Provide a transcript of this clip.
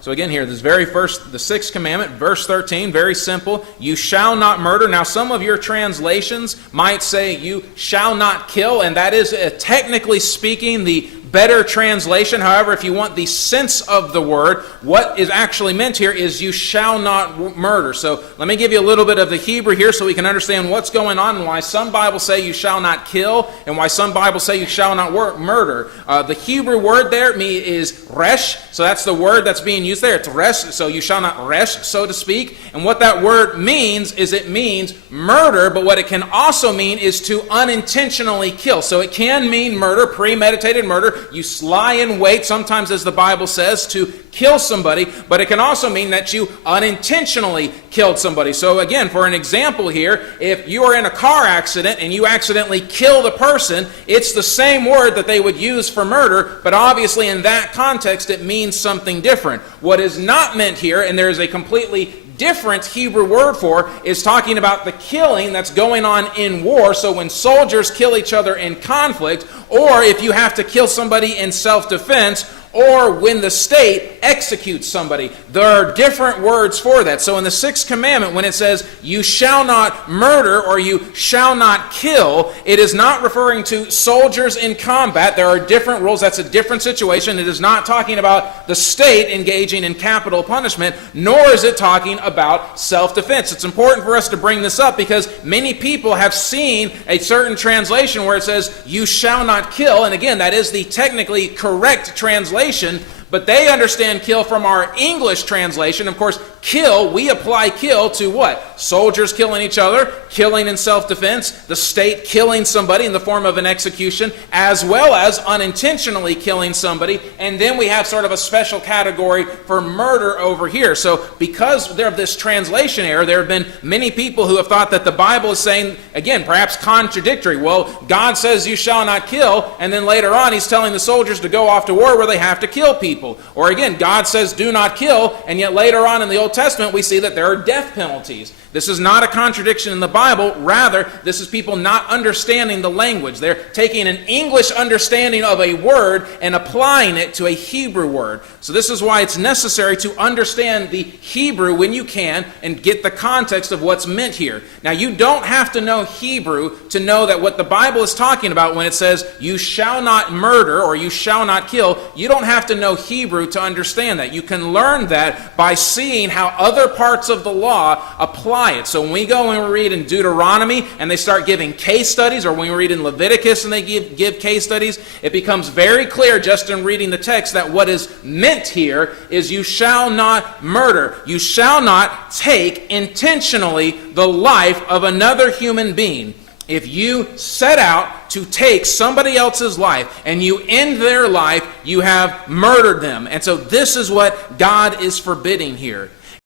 So again here, this very first, the sixth commandment, verse 13, very simple. You shall not murder. Now some of your translations might say you shall not kill, and that is technically speaking the better translation. However, if you want the sense of the word, what is actually meant here is you shall not murder. So let me give you a little bit of the Hebrew here so we can understand what's going on and why some Bibles say you shall not kill and why some Bibles say you shall not murder. The Hebrew word there is resh. So that's the word that's being used there. It's resh. So you shall not resh, so to speak. And what that word means is it means murder, but what it can also mean is to unintentionally kill. So it can mean murder, premeditated murder. You lie in wait, sometimes as the Bible says, to kill somebody, but it can also mean that you unintentionally killed somebody. So again, for an example here, if you are in a car accident and you accidentally kill the person, it's the same word that they would use for murder, but obviously in that context it means something different. What is not meant here, and there is a completely different Hebrew word for, is talking about the killing that's going on in war. So when soldiers kill each other in conflict, or if you have to kill somebody in self-defense, or when the state executes somebody. There are different words for that. So in the sixth commandment, when it says you shall not murder or you shall not kill, it is not referring to soldiers in combat. There are different rules. That's a different situation. It is not talking about the state engaging in capital punishment, nor is it talking about self-defense. It's important for us to bring this up because many people have seen a certain translation where it says you shall not kill, and again, that is the technically correct translation, but they understand kill from our English translation. Of course, kill, we apply kill to what? Soldiers killing each other, killing in self-defense, the state killing somebody in the form of an execution, as well as unintentionally killing somebody, and then we have sort of a special category for murder over here. So because of this translation error, there have been many people who have thought that the Bible is saying, again, perhaps contradictory. Well, God says you shall not kill, and then later on he's telling the soldiers to go off to war where they have to kill people. Or again, God says do not kill, and yet later on in the Old Testament we see that there are death penalties. This is not a contradiction in the Bible. Rather, this is people not understanding the language. They're taking an English understanding of a word and applying it to a Hebrew word. So this is why it's necessary to understand the Hebrew when you can and get the context of what's meant here. Now, you don't have to know Hebrew to know that what the Bible is talking about when it says you shall not murder or you shall not kill. You don't have to know Hebrew to understand that. You can learn that by seeing how other parts of the law apply it. So when we go and we read in Deuteronomy and they start giving case studies, or when we read in Leviticus and they give case studies, it becomes very clear just in reading the text that what is meant here is you shall not murder. You shall not take intentionally the life of another human being. If you set out to take somebody else's life and you end their life, you have murdered them. And so this is what God is forbidding here.